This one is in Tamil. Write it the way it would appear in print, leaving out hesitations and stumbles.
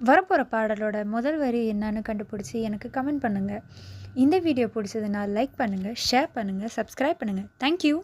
வரப்போகிற பாடலோட முதல் வரி என்னன்னு கண்டுபிடிச்சி எனக்கு கமெண்ட் பண்ணுங்கள். இந்த வீடியோ பிடிச்சதுன்னா லைக் பண்ணுங்கள், ஷேர் பண்ணுங்கள், சப்ஸ்கிரைப் பண்ணுங்கள். தேங்க்யூ.